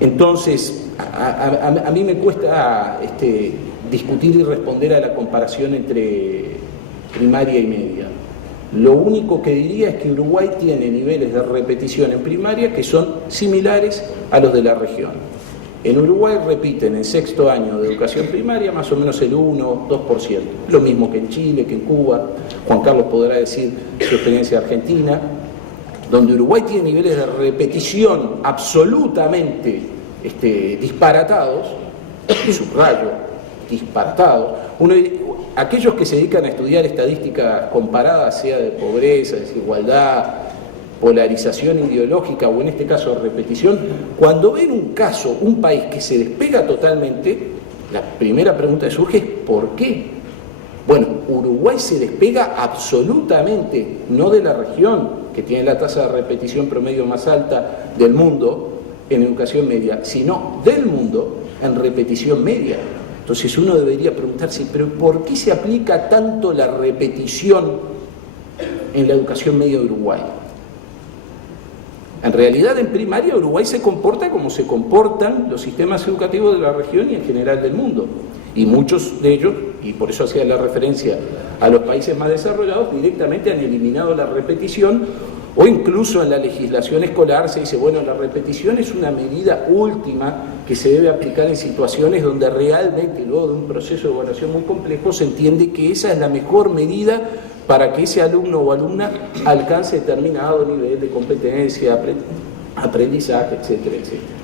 Entonces, a mí me cuesta discutir y responder a la comparación entre primaria y media. Lo único que diría es que Uruguay tiene niveles de repetición en primaria que son similares a los de la región. En Uruguay repiten en sexto año de educación primaria más o menos el 1-2%. Lo mismo que en Chile, que en Cuba. Juan Carlos podrá decir su experiencia argentina, donde Uruguay tiene niveles de repetición absolutamente disparatados, y subrayo, disparatados. Aquellos que se dedican a estudiar estadísticas comparadas, sea de pobreza, desigualdad, polarización ideológica o en este caso repetición, cuando ven un caso, un país que se despega totalmente, la primera pregunta que surge es ¿por qué? Bueno, Uruguay se despega absolutamente, no de la región, que tiene la tasa de repetición promedio más alta del mundo en educación media, sino del mundo en repetición media. Entonces uno debería preguntarse, ¿pero por qué se aplica tanto la repetición en la educación media de Uruguay? En realidad, en primaria, Uruguay se comporta como se comportan los sistemas educativos de la región y en general del mundo. Y muchos de ellos, y por eso hacía la referencia a los países más desarrollados, directamente han eliminado la repetición, o incluso en la legislación escolar se dice, bueno, la repetición es una medida última que se debe aplicar en situaciones donde realmente, luego de un proceso de evaluación muy complejo, se entiende que esa es la mejor medida para que ese alumno o alumna alcance determinado nivel de competencia, aprendizaje, etcétera, etcétera.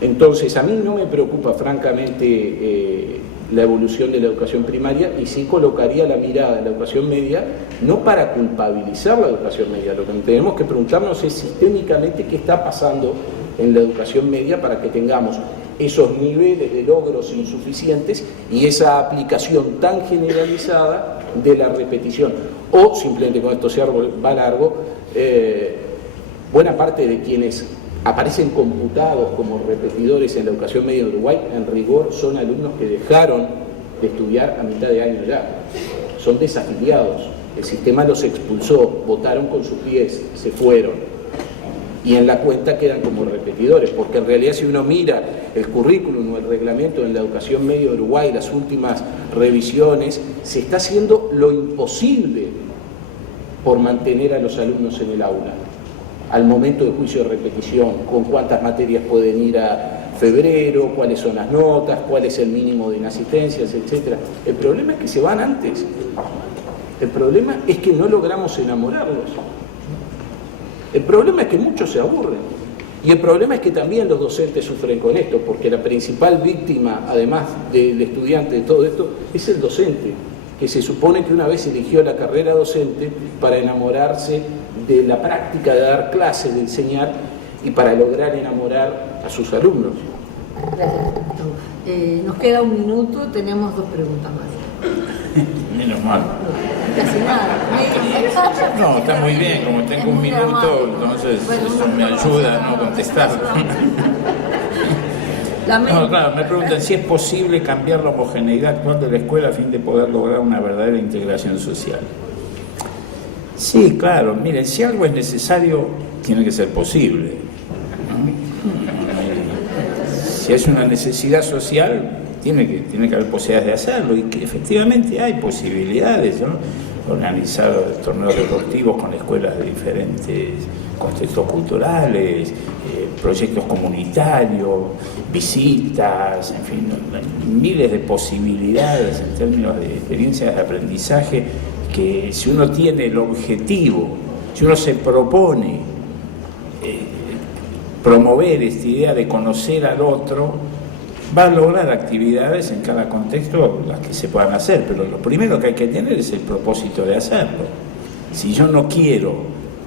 Entonces, a mí no me preocupa francamente la evolución de la educación primaria y sí colocaría la mirada en la educación media, no para culpabilizar la educación media, lo que tenemos que preguntarnos es sistémicamente qué está pasando en la educación media para que tengamos esos niveles de logros insuficientes y esa aplicación tan generalizada de la repetición. O simplemente, con esto se va largo, buena parte de quienes aparecen computados como repetidores en la educación media de Uruguay, en rigor son alumnos que dejaron de estudiar a mitad de año ya, son desafiliados, el sistema los expulsó, votaron con sus pies, se fueron, y en la cuenta quedan como repetidores, porque en realidad si uno mira el currículum o el reglamento en la educación media de Uruguay, las últimas revisiones, se está haciendo lo imposible por mantener a los alumnos en el aula. Al momento del juicio de repetición, con cuántas materias pueden ir a febrero, cuáles son las notas, cuál es el mínimo de inasistencias, etc. El problema es que se van antes. El problema es que no logramos enamorarlos. El problema es que muchos se aburren. Y el problema es que también los docentes sufren con esto, porque la principal víctima, además del estudiante de todo esto, es el docente, que se supone que una vez eligió la carrera docente para enamorarse de la práctica de dar clases, de enseñar, y para lograr enamorar a sus alumnos. Gracias. Nos queda un minuto, tenemos 2 preguntas más. Menos mal. Casi nada. No, está muy bien, como tengo un minuto, entonces eso me ayuda a no contestar. No, claro, me preguntan si es posible cambiar la homogeneidad actual de la escuela a fin de poder lograr una verdadera integración social. Sí, claro, miren, si algo es necesario, tiene que ser posible, ¿no? Si es una necesidad social, tiene que haber posibilidades de hacerlo, y que efectivamente hay posibilidades, ¿no? Organizar torneos deportivos con escuelas de diferentes contextos culturales, proyectos comunitarios, visitas, en fin, miles de posibilidades en términos de experiencias de aprendizaje, que si uno tiene el objetivo, si uno se propone promover esta idea de conocer al otro, va a lograr actividades en cada contexto las que se puedan hacer, pero lo primero que hay que tener es el propósito de hacerlo. Si yo no quiero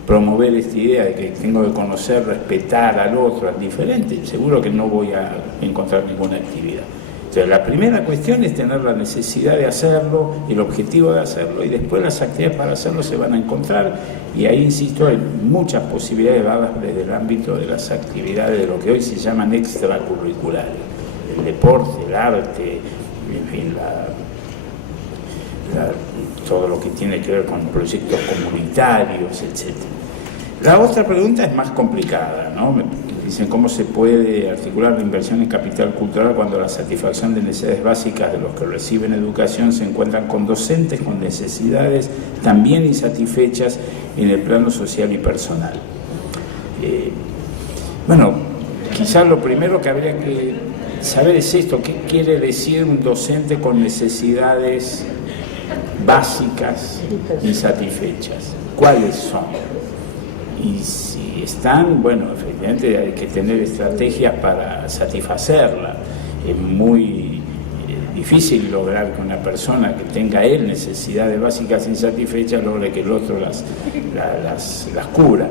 promover esta idea de que tengo que conocer, respetar al otro, al diferente, seguro que no voy a encontrar ninguna actividad. Entonces, la primera cuestión es tener la necesidad de hacerlo, el objetivo de hacerlo, y después las actividades para hacerlo se van a encontrar, y ahí, insisto, hay muchas posibilidades dadas desde el ámbito de las actividades de lo que hoy se llaman extracurriculares, el deporte, el arte, en fin, todo lo que tiene que ver con proyectos comunitarios, etc. La otra pregunta es más complicada, ¿no? Dicen, ¿cómo se puede articular la inversión en capital cultural cuando la satisfacción de necesidades básicas de los que reciben educación se encuentran con docentes con necesidades también insatisfechas en el plano social y personal? Bueno, quizás lo primero que habría que saber es esto: ¿qué quiere decir un docente con necesidades básicas insatisfechas? ¿Cuáles son? Y si están, bueno, efectivamente hay que tener estrategias para satisfacerla. Es muy difícil lograr que una persona que tenga él necesidades básicas insatisfechas logre que el otro las cubra.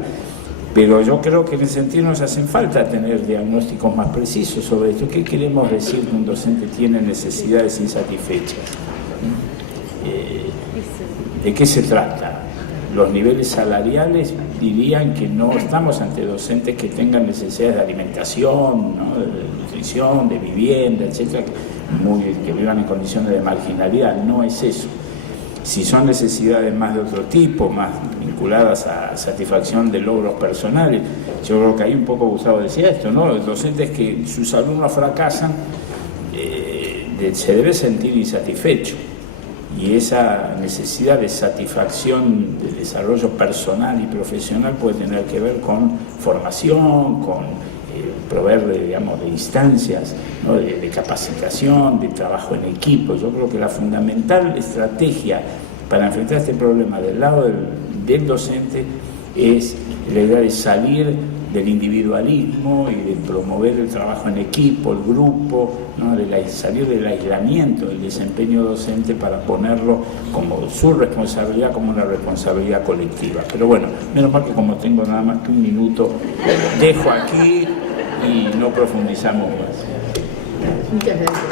Pero yo creo que en ese sentido nos hacen falta tener diagnósticos más precisos sobre esto. ¿Qué queremos decir que un docente tiene necesidades insatisfechas? ¿De qué se trata? Los niveles salariales dirían que no estamos ante docentes que tengan necesidades de alimentación, ¿no?, de nutrición, de vivienda, etcétera, que vivan en condiciones de marginalidad. No es eso. Si son necesidades más de otro tipo, más vinculadas a satisfacción de logros personales, yo creo que ahí un poco Gustavo decía esto, ¿no? Los docentes que sus alumnos fracasan se debe sentir insatisfecho, y esa necesidad de satisfacción de desarrollo personal y profesional puede tener que ver con formación, con proveer de instancias, ¿no?, de capacitación, de trabajo en equipo. Yo creo que la fundamental estrategia para enfrentar este problema del lado del docente es la idea de salir del individualismo y de promover el trabajo en equipo, el grupo, ¿no?, salir del aislamiento del desempeño docente para ponerlo como su responsabilidad, como una responsabilidad colectiva. Pero bueno, menos mal que como tengo nada más que un minuto, dejo aquí y no profundizamos más. Muchas gracias.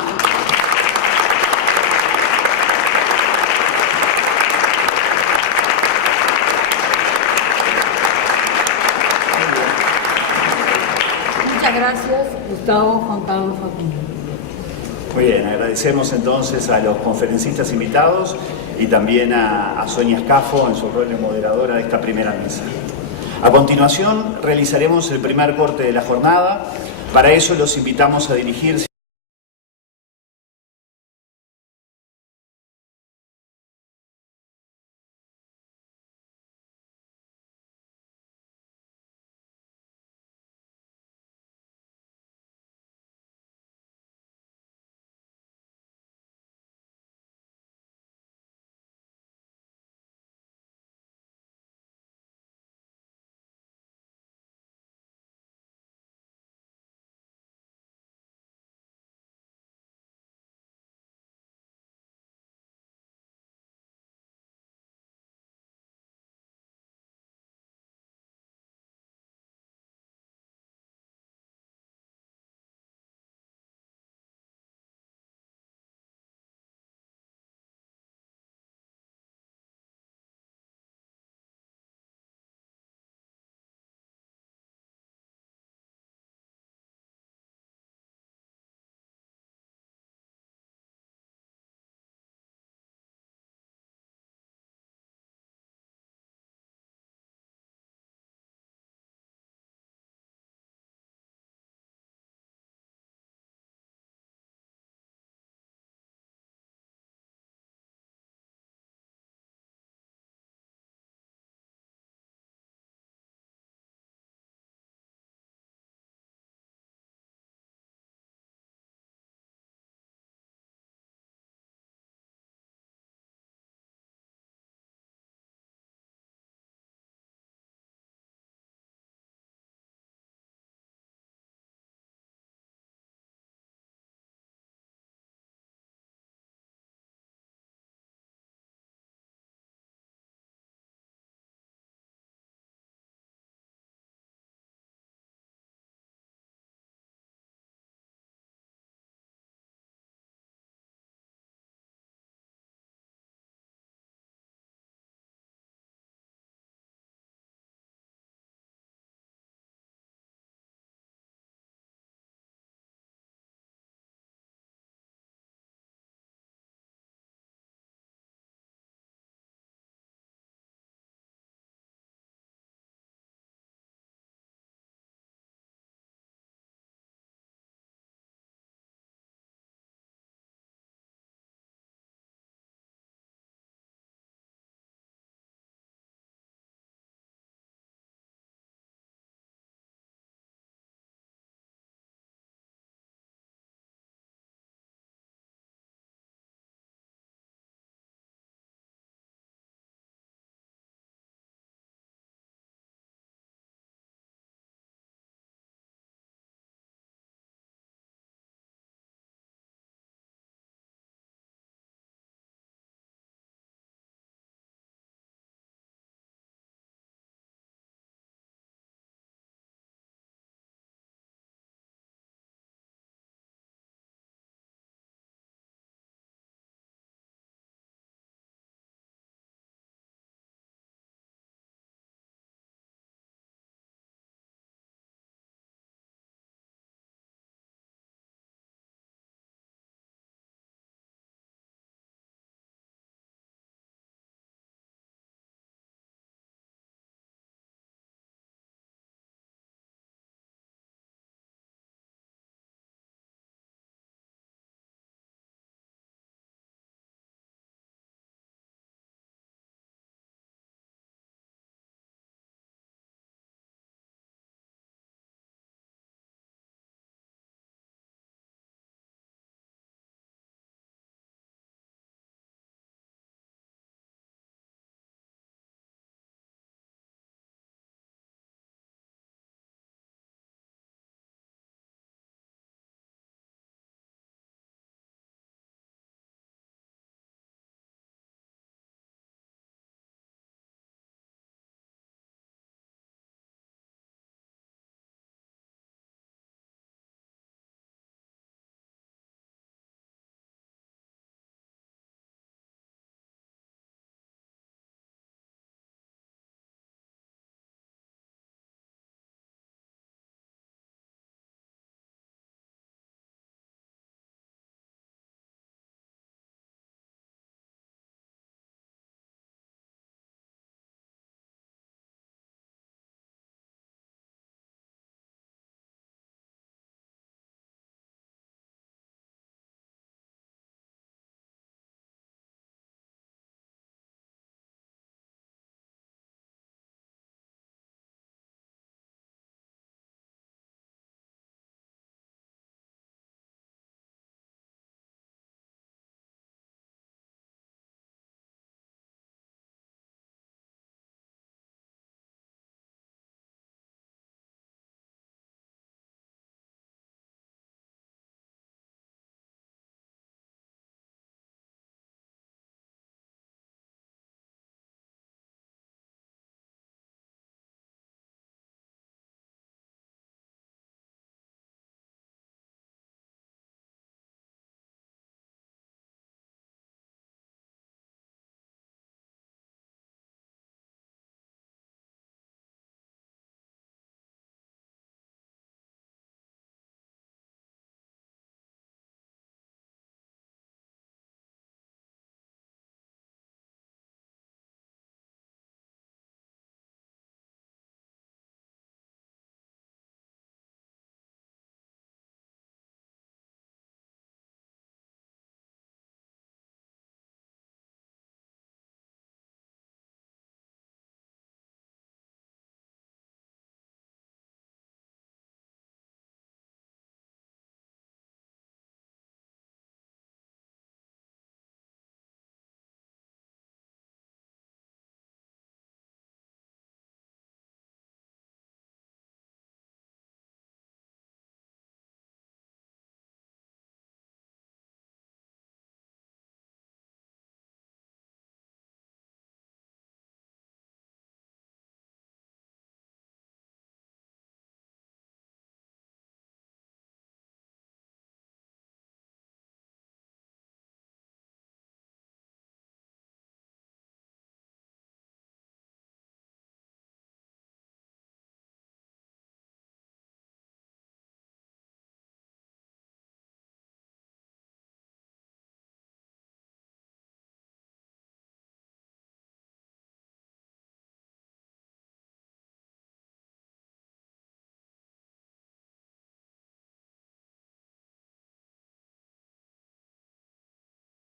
Muchas gracias, Gustavo, Juan Carlos, Facundo. Muy bien, agradecemos entonces a los conferencistas invitados y también a Sonia Scafo en su rol de moderadora de esta primera mesa. A continuación realizaremos el primer corte de la jornada. Para eso los invitamos a dirigirse